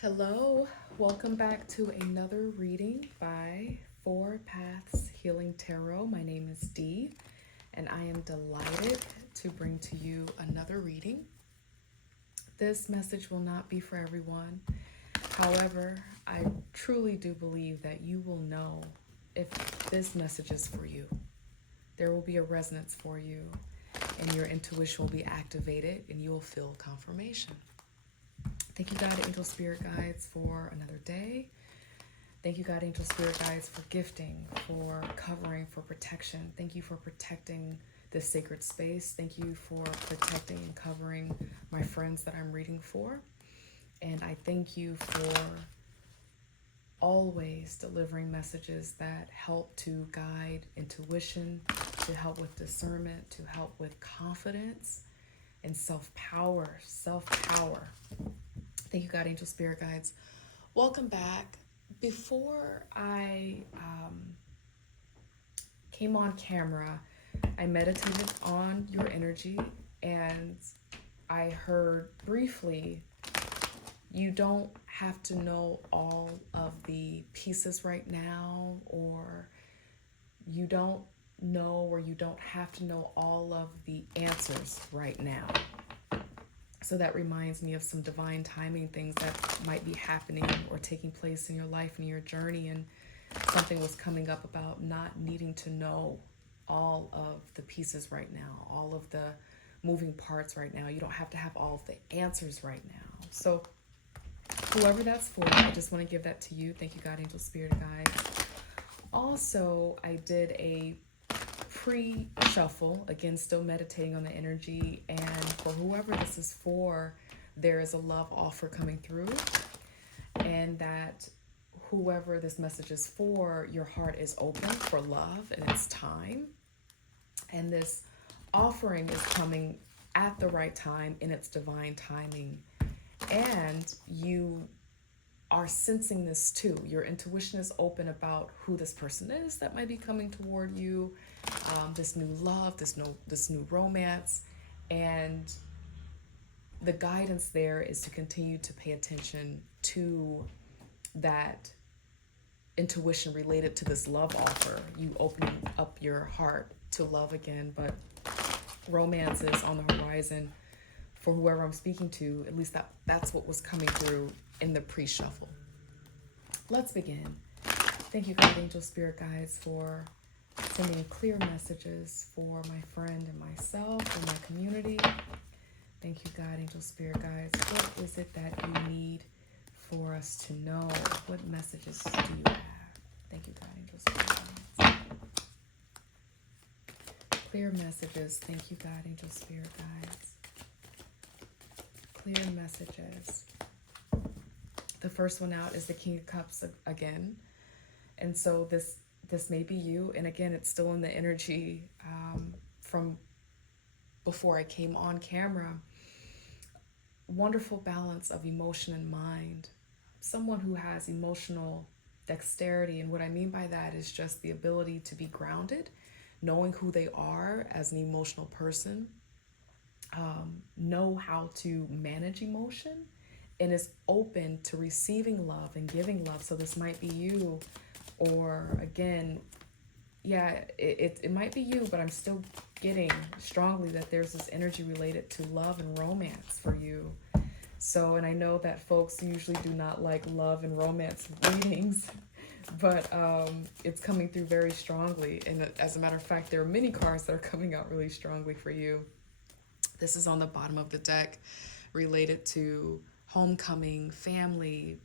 Hello, welcome back to another reading by Four Paths Healing Tarot. My name is Dee, and I am delighted to bring to you another reading. This message will not be for everyone. However, I truly do believe that you will know if this message is for you. There will be a resonance for you, and your intuition will be activated, and you will feel confirmation. Thank you, God, Angel Spirit Guides, for another day. Thank you, God, Angel Spirit Guides, for gifting, for covering, for protection. Thank you for protecting this sacred space. Thank you for protecting and covering my friends that I'm reading for. And I thank you for always delivering messages that help to guide intuition, to help with discernment, to help with confidence and self-power. Self-power. Thank you, God, Angel Spirit Guides. Welcome back. Before I came on camera, I meditated on your energy and I heard briefly, you don't have to know all of the pieces right now, or you don't know, or you don't have to know all of the answers right now. So that reminds me of some divine timing things that might be happening or taking place in your life and your journey. And something was coming up about not needing to know all of the pieces right now, all of the moving parts right now. You don't have to have all of the answers right now. So whoever that's for, I just want to give that to you. Thank you, God, Angel, Spirit Guide. Also, I did a pre-shuffle, again, still meditating on the energy, and for whoever this is for, there is a love offer coming through, and that whoever this message is for, your heart is open for love and it's time, and this offering is coming at the right time in its divine timing, and you are sensing this too. Your intuition is open about who this person is that might be coming toward you, this new love, this new romance, and the guidance there is to continue to pay attention to that intuition related to this love offer. You opening up your heart to love again, but romance is on the horizon for whoever I'm speaking to. At least that's what was coming through in the pre-shuffle. Let's begin. Thank you, God, Angel, Spirit Guides, for sending clear messages for my friend and myself and my community. Thank you, God, Angel, Spirit Guides. What is it that you need for us to know? What messages do you have? Thank you, God, Angel, Spirit Guides. Clear messages. Thank you, God, Angel, Spirit Guides. Clear messages. The first one out is the King of Cups again. And so this may be you. And again, it's still in the energy from before I came on camera. Wonderful balance of emotion and mind. Someone who has emotional dexterity. And what I mean by that is just the ability to be grounded, knowing who they are as an emotional person, know how to manage emotion, and is open to receiving love and giving love. So this might be you, or again, yeah, it might be you, but I'm still getting strongly that there's this energy related to love and romance for you. So, and I know that folks usually do not like love and romance readings, but it's coming through very strongly. And as a matter of fact, there are many cards that are coming out really strongly for you. This is on the bottom of the deck, related to homecoming, family.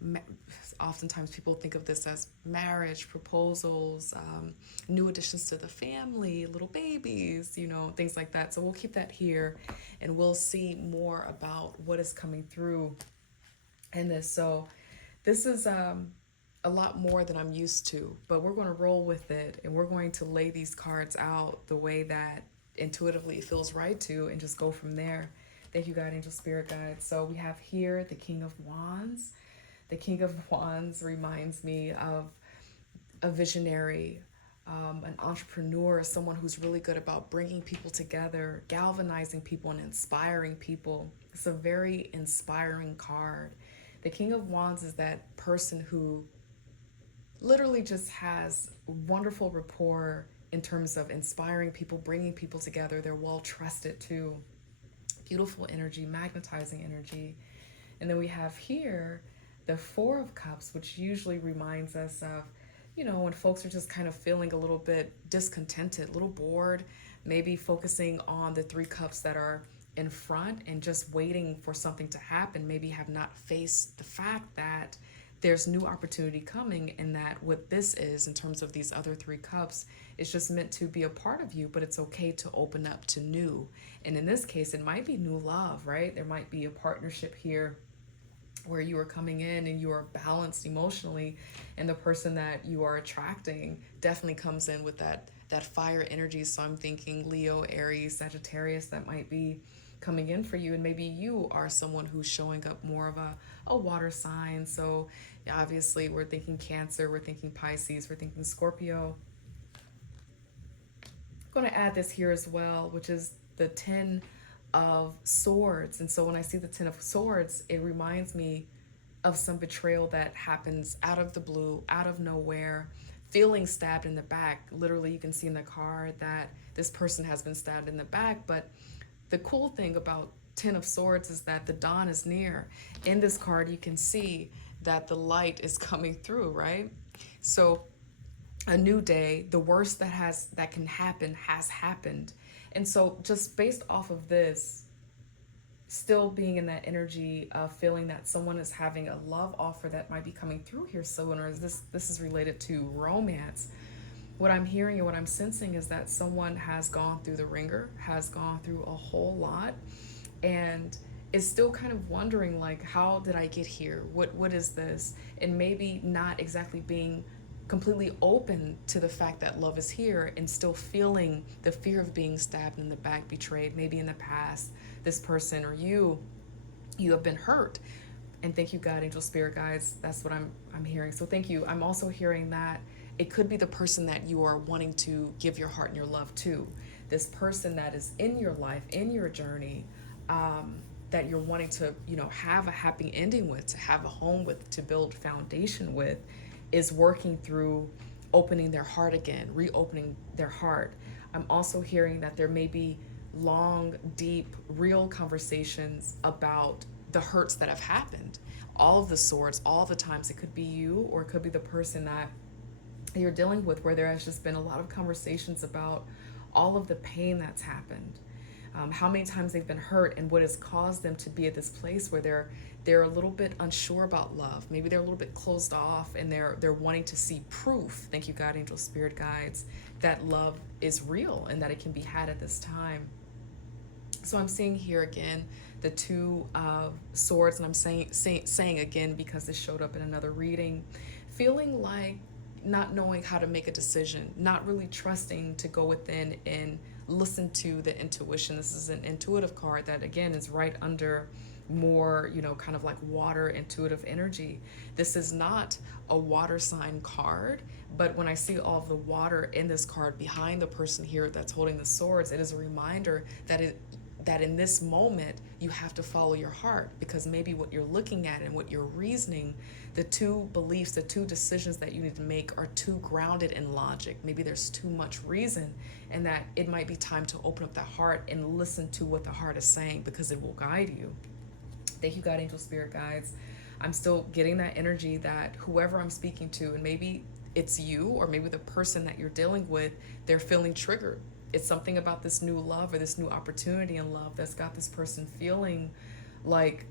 Oftentimes people think of this as marriage, proposals, new additions to the family, little babies, things like that. So we'll keep that here and we'll see more about what is coming through in this. So this is a lot more than I'm used to, but we're going to roll with it and we're going to lay these cards out the way that intuitively it feels right to, and just go from there. Thank you, God, Angel, Spirit Guide. So we have here the King of Wands. The King of Wands reminds me of a visionary, an entrepreneur, someone who's really good about bringing people together, galvanizing people, and inspiring people. It's a very inspiring card. The King of Wands is that person who literally just has wonderful rapport in terms of inspiring people, bringing people together. They're well trusted too. Beautiful energy, magnetizing energy. And then we have here the Four of Cups, which usually reminds us of, when folks are just kind of feeling a little bit discontented, a little bored, maybe focusing on the Three Cups that are in front and just waiting for something to happen, maybe have not faced the fact that there's new opportunity coming, and that what this is in terms of these other Three Cups is just meant to be a part of you, but it's okay to open up to new. And in this case, it might be new love, right? There might be a partnership here where you are coming in and you are balanced emotionally, and the person that you are attracting definitely comes in with that fire energy. So I'm thinking Leo, Aries, Sagittarius, that might be coming in for you. And maybe you are someone who's showing up more of a water sign. So obviously we're thinking Cancer, we're thinking Pisces, we're thinking Scorpio. I'm going to add this here as well, which is the 10 of Swords. And so when I see the 10 of Swords, it reminds me of some betrayal that happens out of the blue, out of nowhere, feeling stabbed in the back. Literally, you can see in the card that this person has been stabbed in the back. But the cool thing about 10 of Swords is that the dawn is near. In this card, you can see that the light is coming through, right? So a new day, the worst that can happen has happened. And so just based off of this, still being in that energy of feeling that someone is having a love offer that might be coming through here soon, or this is related to romance. What I'm hearing and what I'm sensing is that someone has gone through the ringer, has gone through a whole lot, and is still kind of wondering, like, how did I get here? What is this? And maybe not exactly being completely open to the fact that love is here, and still feeling the fear of being stabbed in the back, betrayed. Maybe in the past, this person or you have been hurt. And thank you, God, angel, spirit guides. That's what I'm hearing. So thank you. I'm also hearing that it could be the person that you are wanting to give your heart and your love to. This person that is in your life, in your journey, that you're wanting to, have a happy ending with, to have a home with, to build foundation with, is working through opening their heart again, reopening their heart. I'm also hearing that there may be long, deep, real conversations about the hurts that have happened. All of the Swords, all the times. It could be you, or it could be the person that you're dealing with, where there has just been a lot of conversations about all of the pain that's happened. How many times they've been hurt, and what has caused them to be at this place where they're a little bit unsure about love. Maybe they're a little bit closed off, and they're wanting to see proof. Thank you, God, angel, spirit guides, that love is real and that it can be had at this time. So I'm seeing here again the Two of Swords, and I'm saying again because this showed up in another reading, feeling like not knowing how to make a decision, not really trusting to go within and listen to the intuition. This is an intuitive card that, again, is right under more, kind of like water, intuitive energy. This is not a water sign card, but when I see all of the water in this card behind the person here that's holding the swords, it is a reminder that in this moment you have to follow your heart, because maybe what you're looking at and what you're reasoning, the two beliefs, the two decisions that you need to make are too grounded in logic. Maybe there's too much reason, and that it might be time to open up the heart and listen to what the heart is saying, because it will guide you. Thank you, God, angel, spirit guides. I'm still getting that energy that whoever I'm speaking to, and maybe it's you, or maybe the person that you're dealing with, they're feeling triggered. It's something about this new love or this new opportunity in love that's got this person feeling like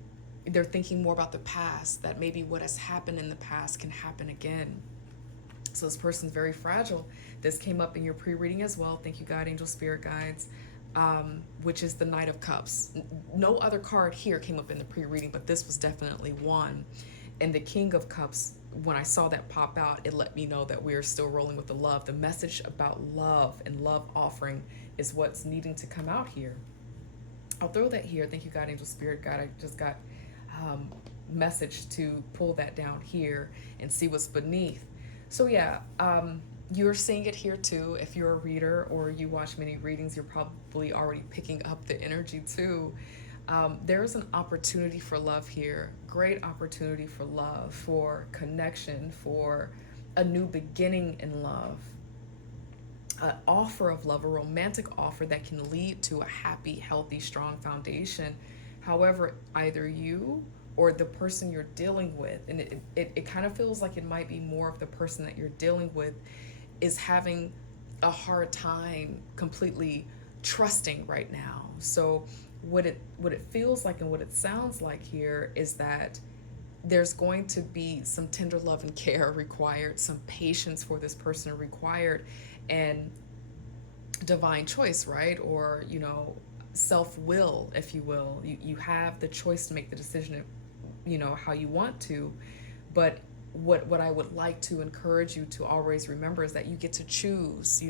they're thinking more about the past, that maybe what has happened in the past can happen again. So this person's very fragile. This came up in your pre-reading as well. Thank you, God, angel, spirit guides, which is the Knight of Cups. No other card here came up in the pre-reading, but this was definitely one. And the King of Cups, when I saw that pop out, it let me know that we're still rolling with the love. The message about love and love offering is what's needing to come out here. I'll throw that here. Thank you, God, angel, spirit guide. I just got message to pull that down here and see what's beneath. So yeah, you're seeing it here too. If you're a reader or you watch many readings, you're probably already picking up the energy too. There's an opportunity for love here. Great opportunity for love, for connection, for a new beginning in love. An offer of love, a romantic offer that can lead to a happy, healthy, strong foundation. However, either you or the person you're dealing with, and it kind of feels like it might be more of the person that you're dealing with, is having a hard time completely trusting right now. So what it feels like and what it sounds like here is that there's going to be some tender love and care required, some patience for this person required, and divine choice, right? Or, self-will, if you will. You have the choice to make the decision, how you want to. But what I would like to encourage you to always remember is that you get to choose,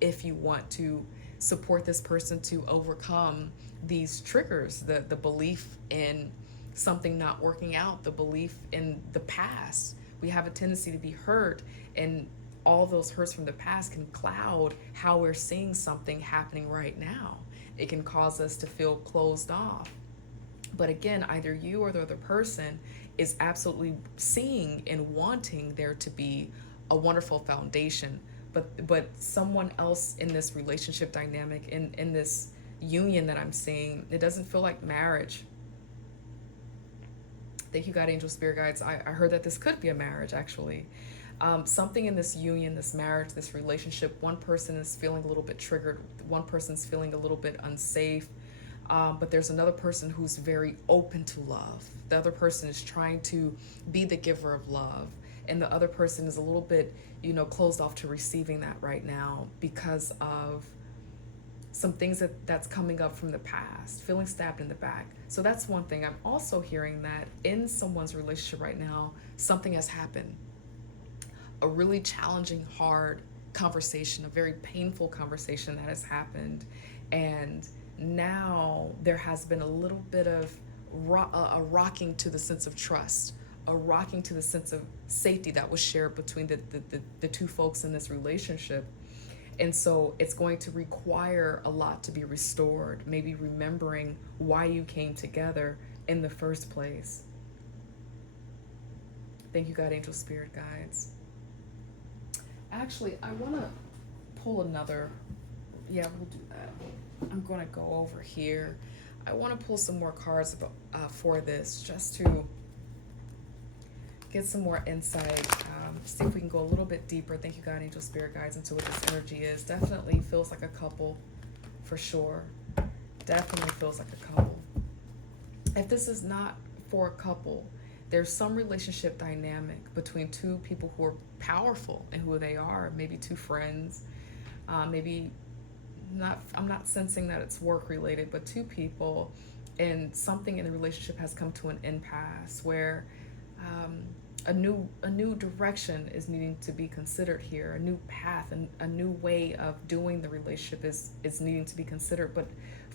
if you want to support this person to overcome these triggers, the belief in something not working out, the belief in the past. We have a tendency to be hurt, and all those hurts from the past can cloud how we're seeing something happening right now. It can cause us to feel closed off. But again, either you or the other person is absolutely seeing and wanting there to be a wonderful foundation. But someone else in this relationship dynamic, in this union that I'm seeing, it doesn't feel like marriage. Thank you, God, angel, spirit guides. I heard that this could be a marriage, actually. Something in this union, this marriage, this relationship, one person is feeling a little bit triggered, one person's feeling a little bit unsafe, but there's another person who's very open to love. The other person is trying to be the giver of love, and the other person is a little bit, closed off to receiving that right now because of some things that's coming up from the past, feeling stabbed in the back. So that's one thing. I'm also hearing that in someone's relationship right now, something has happened. A really challenging, hard conversation, a very painful conversation that has happened. And now there has been a little bit of a rocking to the sense of trust, a rocking to the sense of safety that was shared between the two folks in this relationship. And so it's going to require a lot to be restored, maybe remembering why you came together in the first place. Thank you, God, angel, spirit guides. Actually, I want to pull another. Yeah, we'll do that. I'm going to go over here. I want to pull some more cards for this, just to get some more insight. See if we can go a little bit deeper. Thank you, God, angel, spirit guides, into what this energy is. Definitely feels like a couple, for sure. Definitely feels like a couple. If this is not for a couple, there's some relationship dynamic between two people who are powerful in who they are. Maybe two friends. Maybe not. I'm not sensing that it's work related, but two people, and something in the relationship has come to an impasse where a new direction is needing to be considered here. A new path and a new way of doing the relationship is needing to be considered. But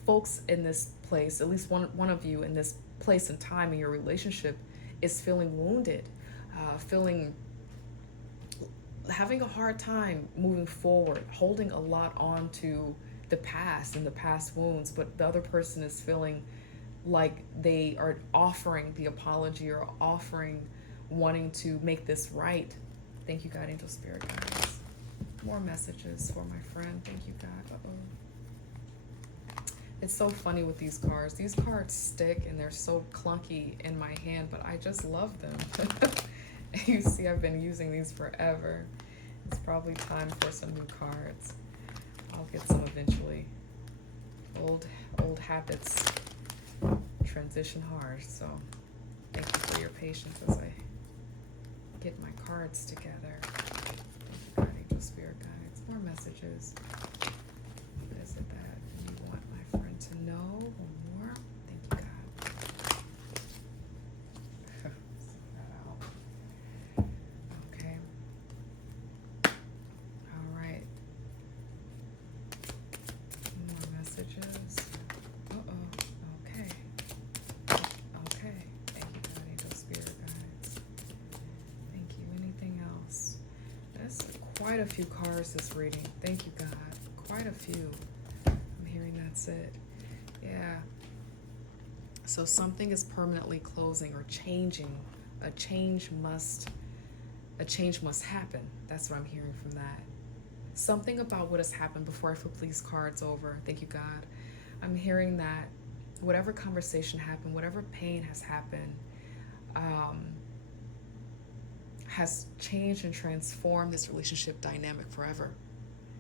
folks in this place, at least one of you in this place and time in your relationship, is feeling wounded, having a hard time moving forward, holding a lot on to the past and the past wounds. But the other person is feeling like they are offering the apology or wanting to make this right. Thank you, God, angel, spirit guides. More messages for my friend. Thank you, God. It's so funny with these cards. These cards stick and they're so clunky in my hand, but I just love them. You see, I've been using these forever. It's probably time for some new cards. I'll get some eventually. Old habits transition hard, so thank you for your patience as I get my cards together. God, angel, spirit guides. More messages. What is it that you want my friend to know or more? Thank you, God. Sort that out. Okay. All right. More messages. Okay. Okay. Thank you, God, angel, spirit guides. Thank you. Anything else? That's quite a few cards this reading. Thank you, God. Quite a few. I'm hearing that's it. Yeah. So something is permanently closing or changing. A change must a change must happen. That's what I'm hearing from that. Something about what has happened before I flip these cards over. Thank you, God. I'm hearing that whatever conversation happened, whatever pain has happened, um, has changed and transformed this relationship dynamic forever.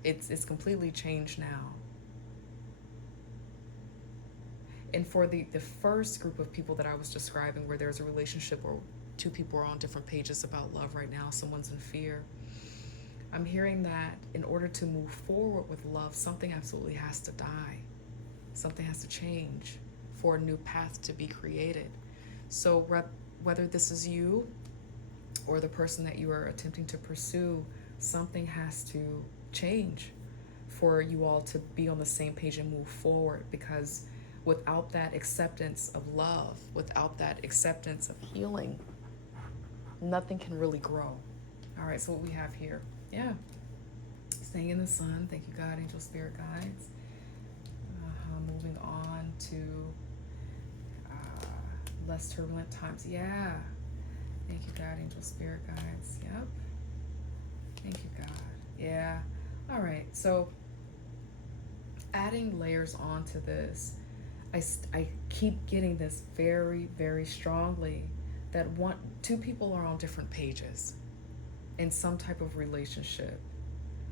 It's completely changed now. And for the first group of people that I was describing, where there's a relationship where two people are on different pages about love right now, someone's in fear, I'm hearing that in order to move forward with love, something absolutely has to die. Something has to change for a new path to be created. So whether this is you or the person that you are attempting to pursue, something has to change for you all to be on the same page and move forward, because without that acceptance of love, without that acceptance of healing, nothing can really grow. All right, so what we have here, yeah, staying in the sun. Thank you, God, angel, spirit guides. Moving on to less turbulent times. Yeah, thank you, God, angel, spirit guides. Yep, thank you, God. Yeah, all right, so adding layers onto this, I keep getting this very, very strongly that two people are on different pages in some type of relationship.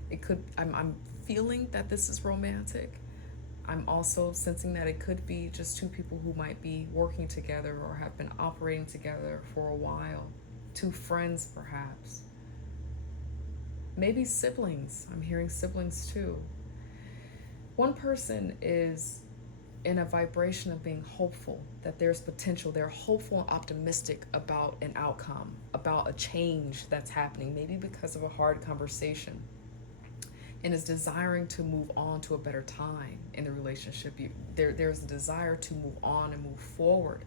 It could, I'm feeling that this is romantic. I'm also sensing that it could be just two people who might be working together or have been operating together for a while. Two friends, perhaps. Maybe siblings. I'm hearing siblings too. One person is in a vibration of being hopeful, that there's potential. They're hopeful and optimistic about an outcome, about a change that's happening, maybe because of a hard conversation, and is desiring to move on to a better time in the relationship. There's a desire to move on and move forward.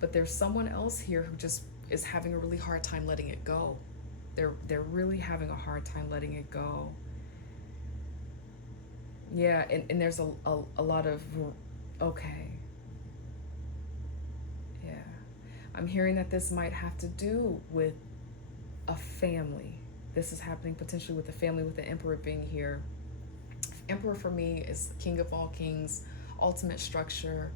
But there's someone else here who just is having a really hard time letting it go. They're really having a hard time letting it go. Yeah, and there's a lot of, okay. Yeah. I'm hearing that this might have to do with a family. This is happening potentially with the family, with the Emperor being here. Emperor for me is King of all kings, ultimate structure,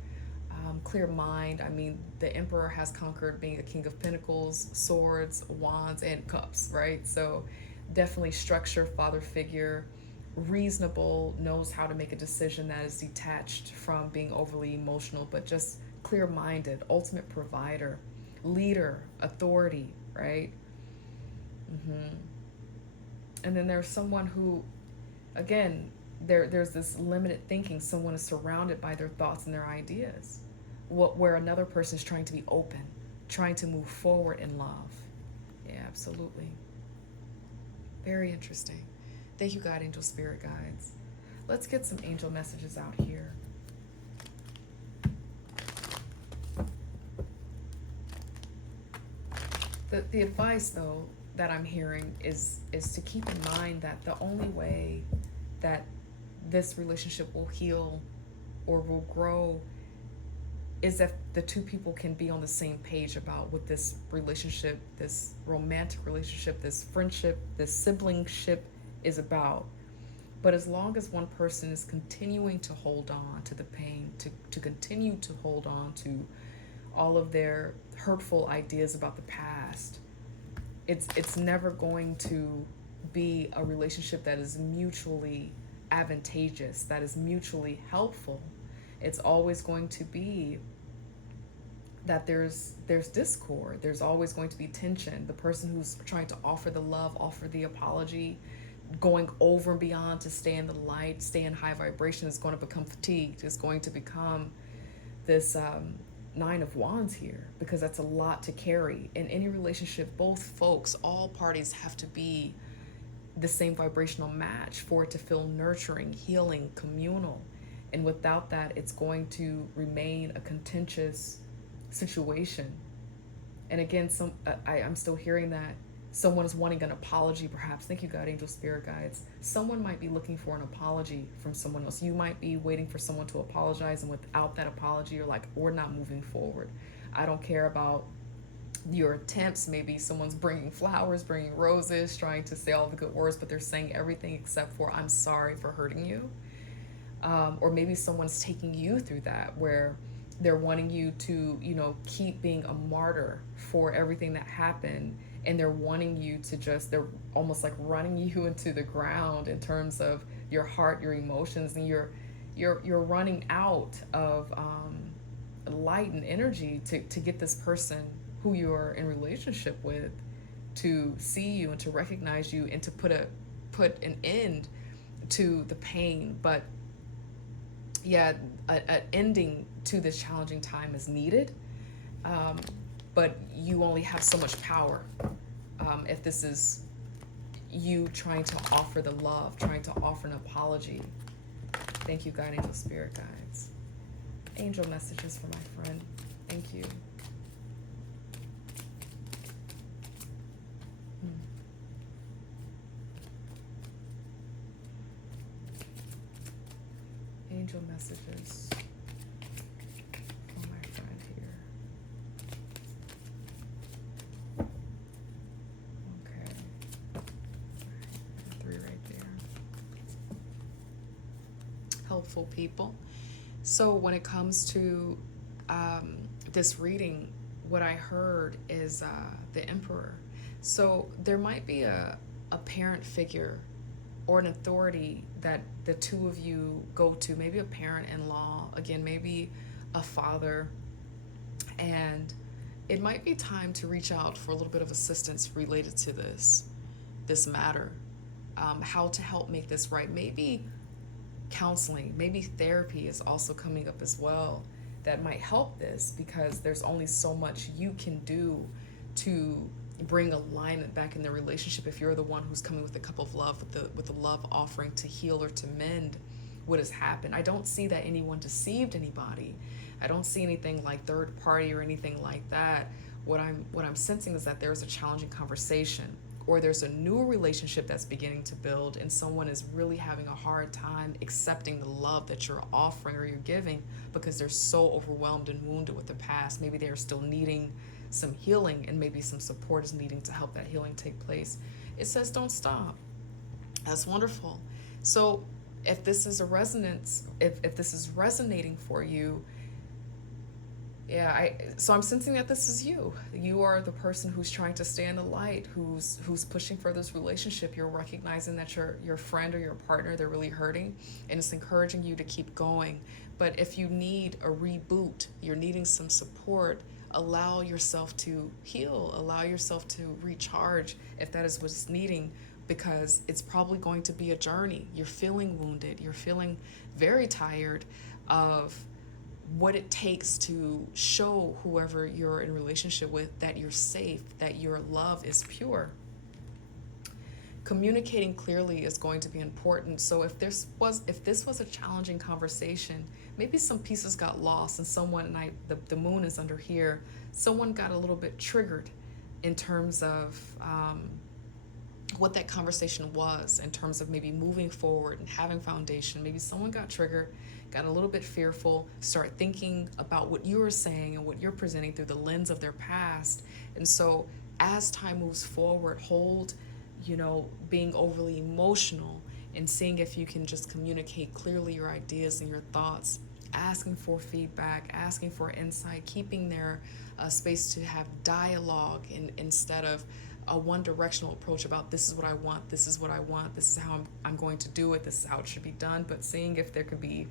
clear mind. I mean, the Emperor has conquered being a King of Pentacles, swords, wands, and cups, right? So definitely structure, father figure, reasonable, knows how to make a decision that is detached from being overly emotional, but just clear-minded, ultimate provider, leader, authority, right? And then there's someone who, again, there's this limited thinking. Someone is surrounded by their thoughts and their ideas, where another person is trying to be open, trying to move forward in love. Yeah, absolutely. Very interesting. Thank you, God, angel, spirit guides. Let's get some angel messages out here. The advice, though, that I'm hearing is to keep in mind that the only way that this relationship will heal or will grow is if the two people can be on the same page about what this relationship, this romantic relationship, this friendship, this siblingship is about. But as long as one person is continuing to hold on to the pain, to continue to hold on to all of their hurtful ideas about the past, it's never going to be a relationship that is mutually advantageous, that is mutually helpful. It's always going to be that there's discord. There's always going to be tension. The person who's trying to offer the love, offer the apology, going over and beyond to stay in the light, stay in high vibration, is going to become fatigued. It's going to become this Nine of Wands here, because that's a lot to carry. In any relationship, both folks, all parties have to be the same vibrational match for it to feel nurturing, healing, communal. And without that, it's going to remain a contentious situation. And again, I'm still hearing that Someone is wanting an apology, perhaps. Thank you, God, angel, spirit guides. Someone might be looking for an apology from someone else. You might be waiting for someone to apologize, and without that apology, you're like, we're not moving forward. I don't care about your attempts. Maybe someone's bringing flowers, bringing roses, trying to say all the good words, but they're saying everything except for, I'm sorry for hurting you. Or maybe someone's taking you through that, where they're wanting you to, keep being a martyr for everything that happened, and they're wanting you to they're almost like running you into the ground in terms of your heart, your emotions, and you're running out of light and energy to get this person who you're in relationship with to see you and to recognize you and to put an end to the pain. But yeah, an ending to this challenging time is needed, but you only have so much power if this is you trying to offer the love, trying to offer an apology. Thank you, God, angel, spirit guides. Angel messages for my friend. Thank you. Angel messages for my friend here. Okay. 3 right there. Helpful people. So when it comes to this reading, what I heard is the Emperor. So there might be a parent figure or an authority that the two of you go to, maybe a parent-in-law, again, maybe a father, and it might be time to reach out for a little bit of assistance related to this matter, how to help make this right. Maybe counseling, maybe therapy is also coming up as well that might help this, because there's only so much you can do to bring alignment back in the relationship if you're the one who's coming with a cup of love, with the love offering to heal or to mend what has happened. I don't see that anyone deceived anybody. I don't see anything like third party or anything like that. What I'm sensing is that there's a challenging conversation, or there's a new relationship that's beginning to build, and someone is really having a hard time accepting the love that you're offering or you're giving, because they're so overwhelmed and wounded with the past. Maybe they're still needing some healing, and maybe some support is needing to help that healing take place. It says don't stop. That's wonderful. So if this is a resonance, if this is resonating for you, so I'm sensing that this is you. You are the person who's trying to stay in the light, who's pushing for this relationship. You're recognizing that your friend or your partner, they're really hurting, and it's encouraging you to keep going. But if you need a reboot, you're needing some support, allow yourself to heal, allow yourself to recharge if that is what's needing, because it's probably going to be a journey. You're feeling wounded. You're feeling very tired of what it takes to show whoever you're in relationship with that you're safe, that your love is pure. Communicating clearly is going to be important. So if this was a challenging conversation, maybe some pieces got lost, and someone, and the moon is under here, someone got a little bit triggered in terms of what that conversation was, in terms of maybe moving forward and having foundation. Maybe someone got triggered, got a little bit fearful, start thinking about what you were saying and what you're presenting through the lens of their past. And so as time moves forward, hold, being overly emotional, and seeing if you can just communicate clearly your ideas and your thoughts, asking for feedback, asking for insight, keeping there a space to have dialogue instead of a one-directional approach about this is what I want, this is what I want, this is how I'm going to do it, this is how it should be done, but seeing if there could be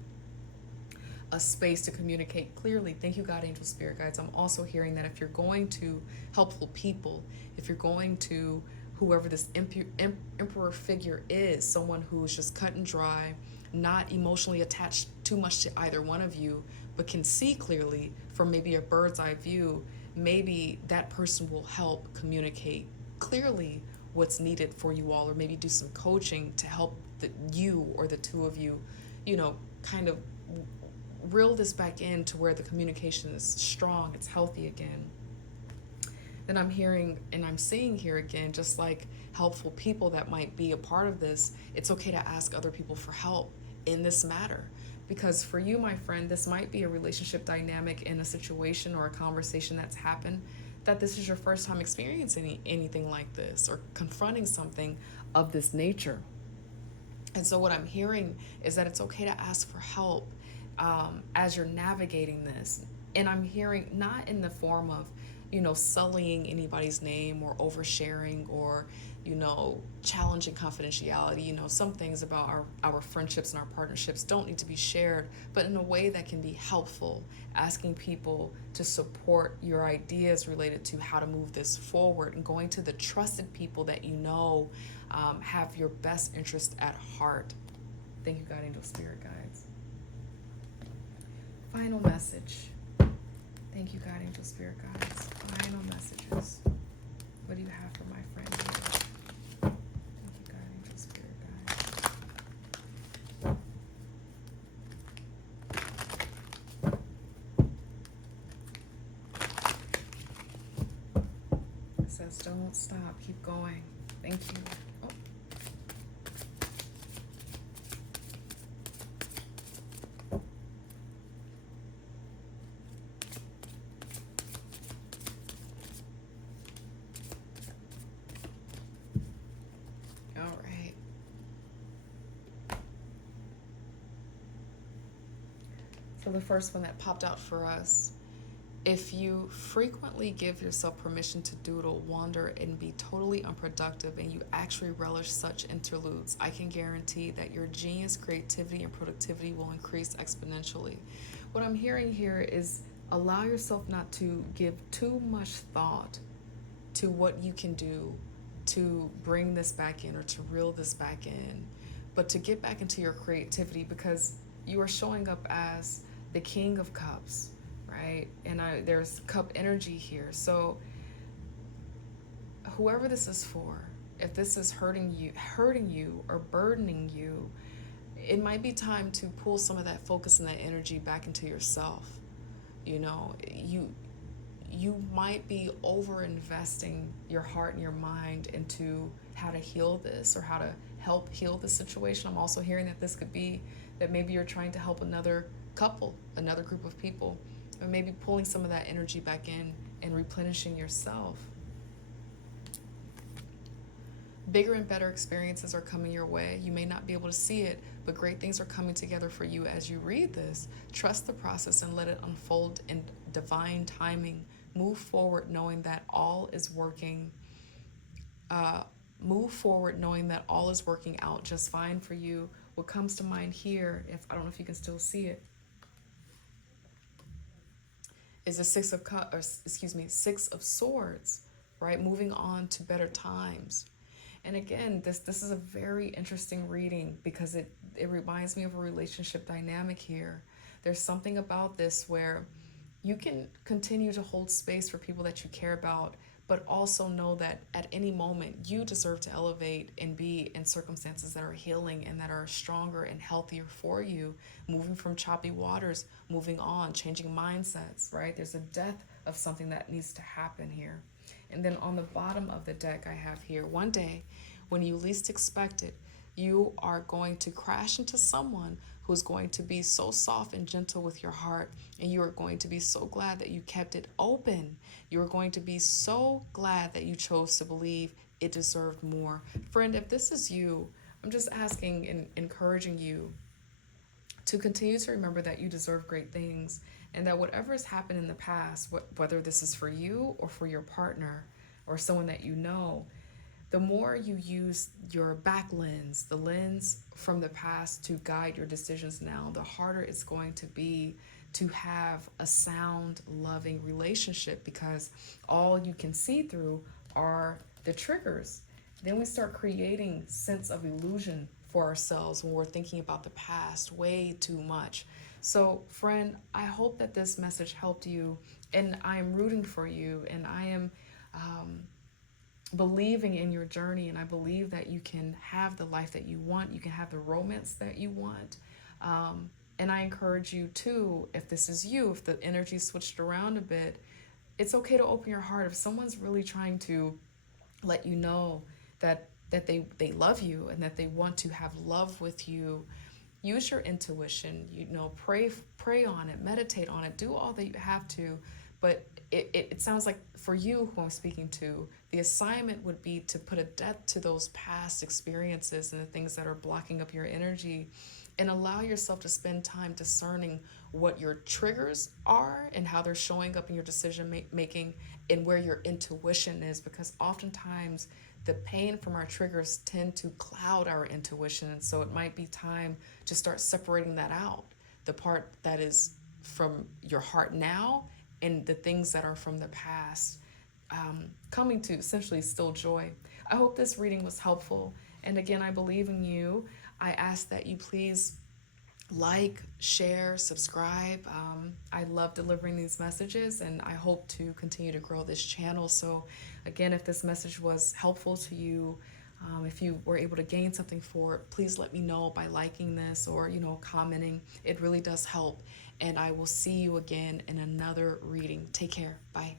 a space to communicate clearly. Thank you, God, angel, spirit guides. I'm also hearing that if you're going to helpful people, if you're going to whoever this emperor figure is, someone who's just cut and dry, not emotionally attached too much to either one of you, but can see clearly from maybe a bird's eye view, maybe that person will help communicate clearly what's needed for you all, or maybe do some coaching to help you or the two of you, kind of reel this back in to where the communication is strong, it's healthy again. Then I'm hearing and I'm seeing here again, just like helpful people that might be a part of this, it's okay to ask other people for help in this matter. Because for you, my friend, this might be a relationship dynamic in a situation or a conversation that's happened that this is your first time experiencing anything like this or confronting something of this nature. And so, what I'm hearing is that it's okay to ask for help as you're navigating this. And I'm hearing not in the form of, sullying anybody's name or oversharing or, challenging confidentiality. Some things about our friendships and our partnerships don't need to be shared, but in a way that can be helpful, asking people to support your ideas related to how to move this forward and going to the trusted people that have your best interest at heart. Thank you, God, angel, spirit guides. Final message. Thank you, God, angel, spirit guides. Final messages. What do you have for my friend here? Thank you, God, angel, spirit guides. It says, don't stop, keep going. Thank you. Oh. So the first one that popped out for us, if you frequently give yourself permission to doodle, wander, and be totally unproductive, and you actually relish such interludes, I can guarantee that your genius, creativity, and productivity will increase exponentially. What I'm hearing here is allow yourself not to give too much thought to what you can do to bring this back in or to reel this back in, but to get back into your creativity, because you are showing up as the King of Cups, right? And there's cup energy here. So whoever this is for, if this is hurting you or burdening you, it might be time to pull some of that focus and that energy back into yourself. You might be over investing your heart and your mind into how to heal this or how to help heal the situation. I'm also hearing that this could be that maybe you're trying to help another couple, another group of people, or maybe pulling some of that energy back in and replenishing yourself. Bigger and better experiences are coming your way. You may not be able to see it, but great things are coming together for you as you read this. Trust the process and let it unfold in divine timing. Move forward knowing that all is working. Move forward knowing that all is working out just fine for you. What comes to mind here, if I don't know if you can still see it, is the Six of Swords, right? Moving on to better times. And again, this is a very interesting reading because it reminds me of a relationship dynamic here. There's something about this where you can continue to hold space for people that you care about, but also know that at any moment you deserve to elevate and be in circumstances that are healing and that are stronger and healthier for you, moving from choppy waters, moving on, changing mindsets, right? There's a death of something that needs to happen here. And then on the bottom of the deck I have here, one day when you least expect it, you are going to crash into someone who's going to be so soft and gentle with your heart, and you are going to be so glad that you kept it open. You are going to be so glad that you chose to believe it deserved more. Friend, if this is you, I'm just asking and encouraging you to continue to remember that you deserve great things, and that whatever has happened in the past, whether this is for you or for your partner or someone that you know, the more you use your back lens, the lens from the past to guide your decisions now, the harder it's going to be to have a sound, loving relationship, because all you can see through are the triggers. Then we start creating sense of illusion for ourselves when we're thinking about the past way too much. So, friend, I hope that this message helped you, and I am rooting for you, and I am believing in your journey, and I believe that you can have the life that you want. You can have the romance that you want. And I encourage you too, if this is you, if the energy switched around a bit, it's okay to open your heart. If someone's really trying to let you know that they love you and that they want to have love with you, use your intuition. You know, pray on it, meditate on it, do all that you have to. But it sounds like for you, who I'm speaking to, the assignment would be to put a death to those past experiences and the things that are blocking up your energy, and allow yourself to spend time discerning what your triggers are and how they're showing up in your decision making, and where your intuition is, because oftentimes the pain from our triggers tend to cloud our intuition. And so it might be time to start separating that out, the part that is from your heart now and the things that are from the past, coming to essentially still joy. I hope this reading was helpful. And again, I believe in you. I ask that you please like, share, subscribe. I love delivering these messages, and I hope to continue to grow this channel. So again, if this message was helpful to you, if you were able to gain something for it, please let me know by liking this or, you know, commenting. It really does help. And I will see you again in another reading. Take care. Bye.